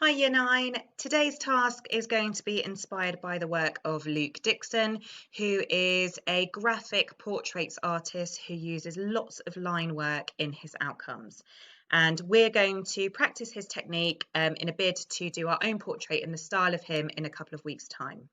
Hi Year 9. Today's task is going to be inspired by the work of Luke Dixon, who is a graphic portraits artist who uses lots of line work in his outcomes. And we're going to practice his technique in a bid to do our own portrait in the style of him in a couple of weeks' time.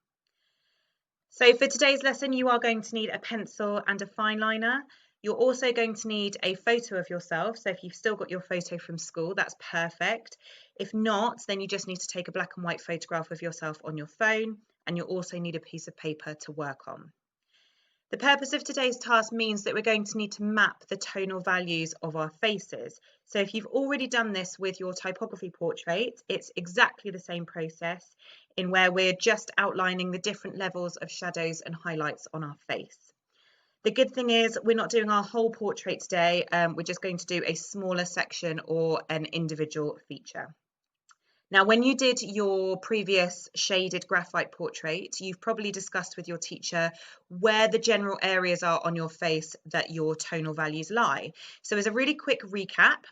So for today's lesson, you are going to need a pencil and a fine liner. You're also going to need a photo of yourself. So if you've still got your photo from school, that's perfect. If not, then you just need to take a black and white photograph of yourself on your phone, and you'll also need a piece of paper to work on. The purpose of today's task means that we're going to need to map the tonal values of our faces. So if you've already done this with your typography portrait, it's exactly the same process in where we're just outlining the different levels of shadows and highlights on our face. The good thing is we're not doing our whole portrait today, we're just going to do a smaller section or an individual feature. Now, when you did your previous shaded graphite portrait, you've probably discussed with your teacher where the general areas are on your face that your tonal values lie. So as a really quick recap,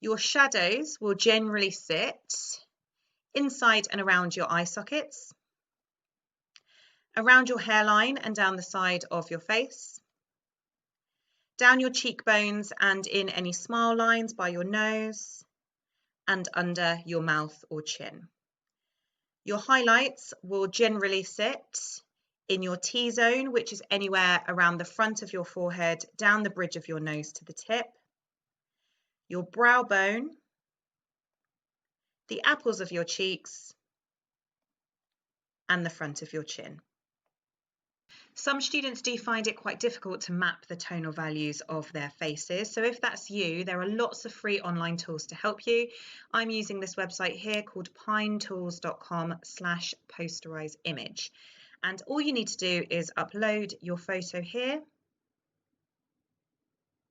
your shadows will generally sit inside and around your eye sockets, around your hairline and down the side of your face, down your cheekbones and in any smile lines by your nose, and under your mouth or chin. Your highlights will generally sit in your T-zone, which is anywhere around the front of your forehead, down the bridge of your nose to the tip, your brow bone, the apples of your cheeks, and the front of your chin. Some students do find it quite difficult to map the tonal values of their faces. So if that's you, there are lots of free online tools to help you. I'm using this website here called pinetools.com/posterizeimage. And all you need to do is upload your photo here.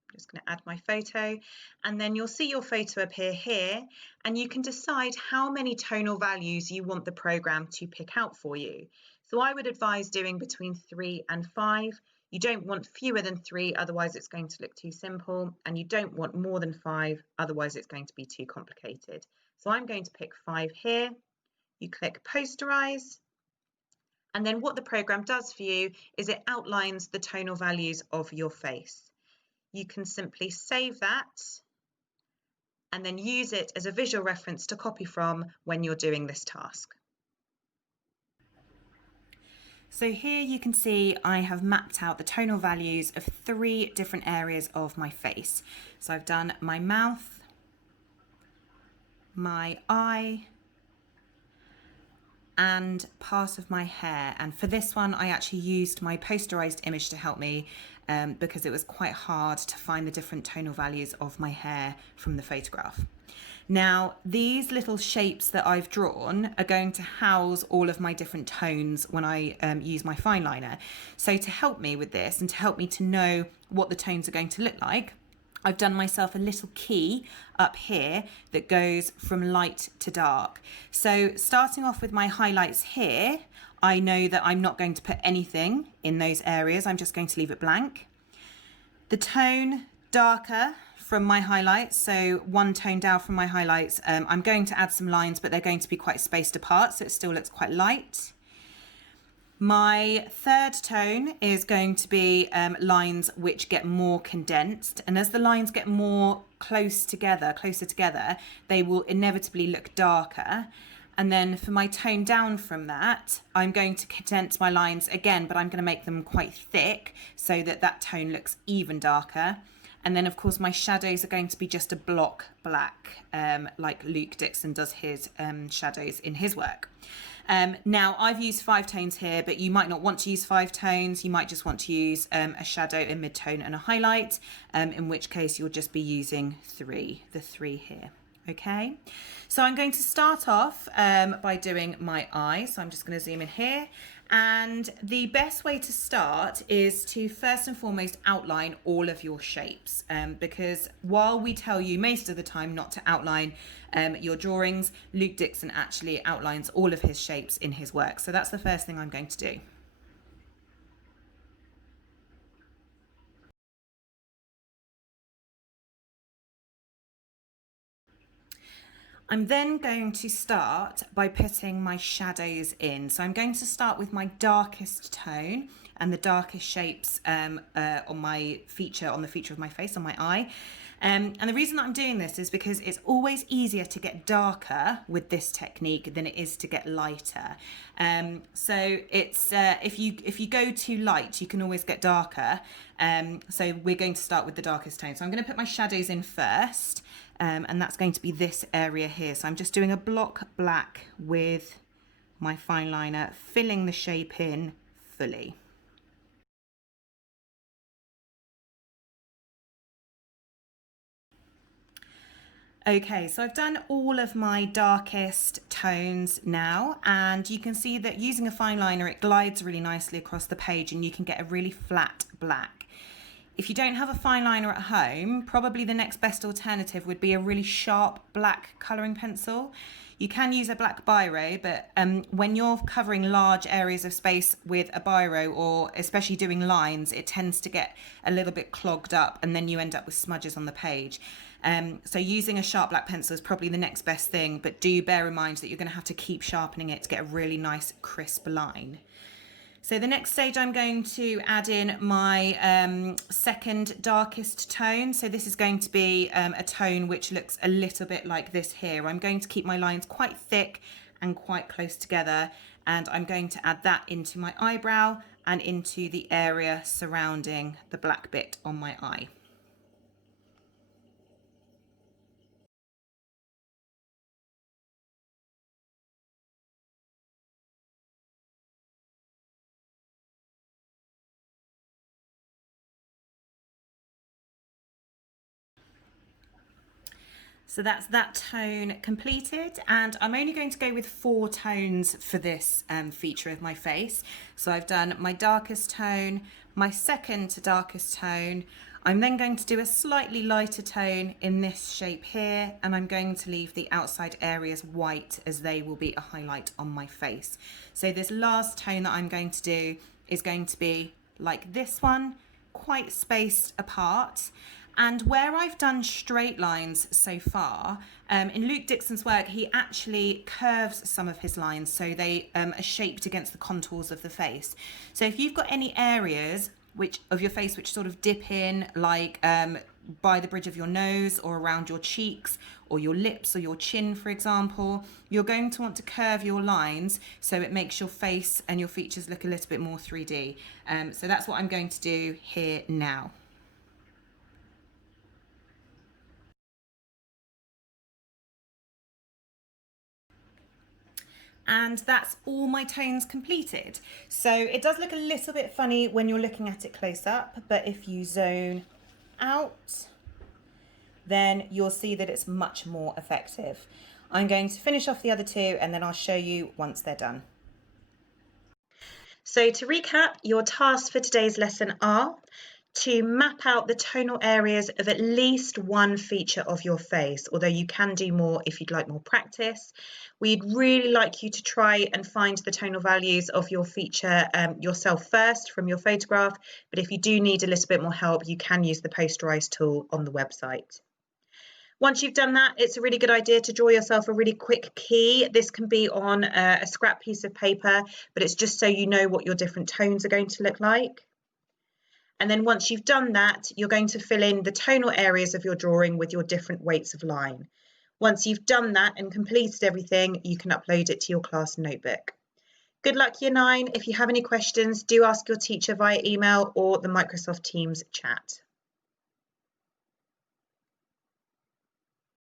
I'm just going to add my photo, and then you'll see your photo appear here, and you can decide how many tonal values you want the program to pick out for you. So I would advise doing between 3 and 5. You don't want fewer than 3, otherwise it's going to look too simple, and you don't want more than 5, otherwise it's going to be too complicated. So I'm going to pick 5 here. You click Posterize, and then what the program does for you is it outlines the tonal values of your face. You can simply save that and then use it as a visual reference to copy from when you're doing this task. So here you can see I have mapped out the tonal values of 3 different areas of my face. So I've done my mouth, my eye, and part of my hair. And for this one, I actually used my posterized image to help me because it was quite hard to find the different tonal values of my hair from the photograph. Now, these little shapes that I've drawn are going to house all of my different tones when I use my fine liner. So to help me with this and to help me to know what the tones are going to look like, I've done myself a little key up here that goes from light to dark. So starting off with my highlights here, I know that I'm not going to put anything in those areas. I'm just going to leave it blank. The tone darker from my highlights, so one tone down from my highlights, I'm going to add some lines, but they're going to be quite spaced apart, so it still looks quite light. My third tone is going to be lines which get more condensed, and as the lines get more closer together, they will inevitably look darker. And then for my tone down from that, I'm going to condense my lines again, but I'm going to make them quite thick so that that tone looks even darker. And then, of course, my shadows are going to be just a block black, like Luke Dixon does his shadows in his work. Now, I've used 5 tones here, but you might not want to use 5 tones. You might just want to use a shadow, a mid-tone, and a highlight, in which case you'll just be using the 3 here. Okay, so I'm going to start off by doing my eye. So I'm just going to zoom in here. And the best way to start is to first and foremost outline all of your shapes, because while we tell you most of the time not to outline your drawings, Luke Dixon actually outlines all of his shapes in his work. So that's the first thing I'm going to do. I'm then going to start by putting my shadows in. So I'm going to start with my darkest tone and the darkest shapes on the feature of my face, on my eye. And the reason that I'm doing this is because it's always easier to get darker with this technique than it is to get lighter. So it's if you go too light, you can always get darker. So we're going to start with the darkest tone. So I'm going to put my shadows in first. And that's going to be this area here. So I'm just doing a block black with my fine liner, filling the shape in fully. Okay, so I've done all of my darkest tones now, and you can see that using a fine liner, it glides really nicely across the page and you can get a really flat black. If you don't have a fine liner at home, probably the next best alternative would be a really sharp black colouring pencil. You can use a black biro, but when you're covering large areas of space with a biro, or especially doing lines, it tends to get a little bit clogged up and then you end up with smudges on the page. So using a sharp black pencil is probably the next best thing, but do bear in mind that you're going to have to keep sharpening it to get a really nice crisp line. So the next stage, I'm going to add in my second darkest tone. So this is going to be a tone which looks a little bit like this here. I'm going to keep my lines quite thick and quite close together, and I'm going to add that into my eyebrow and into the area surrounding the black bit on my eye. So that's that tone completed, and I'm only going to go with 4 tones for this feature of my face. So I've done my darkest tone, my second to darkest tone. I'm then going to do a slightly lighter tone in this shape here, and I'm going to leave the outside areas white as they will be a highlight on my face. So this last tone that I'm going to do is going to be like this one, quite spaced apart. And where I've done straight lines so far, in Luke Dixon's work, he actually curves some of his lines so they are shaped against the contours of the face. So if you've got any areas of your face which sort of dip in, like by the bridge of your nose or around your cheeks or your lips or your chin, for example, you're going to want to curve your lines so it makes your face and your features look a little bit more 3D. So that's what I'm going to do here now. And that's all my tones completed. So it does look a little bit funny when you're looking at it close up, but if you zone out, then you'll see that it's much more effective. I'm going to finish off the other 2 and then I'll show you once they're done. So to recap, your tasks for today's lesson are to map out the tonal areas of at least one feature of your face, although you can do more if you'd like more practice. We'd really like you to try and find the tonal values of your feature yourself first from your photograph, but if you do need a little bit more help, you can use the Posterize tool on the website. Once you've done that, it's a really good idea to draw yourself a really quick key. This can be on a scrap piece of paper, but it's just so you know what your different tones are going to look like. And then once you've done that, you're going to fill in the tonal areas of your drawing with your different weights of line. Once you've done that and completed everything, you can upload it to your class notebook. Good luck, Year 9. If you have any questions, do ask your teacher via email or the Microsoft Teams chat.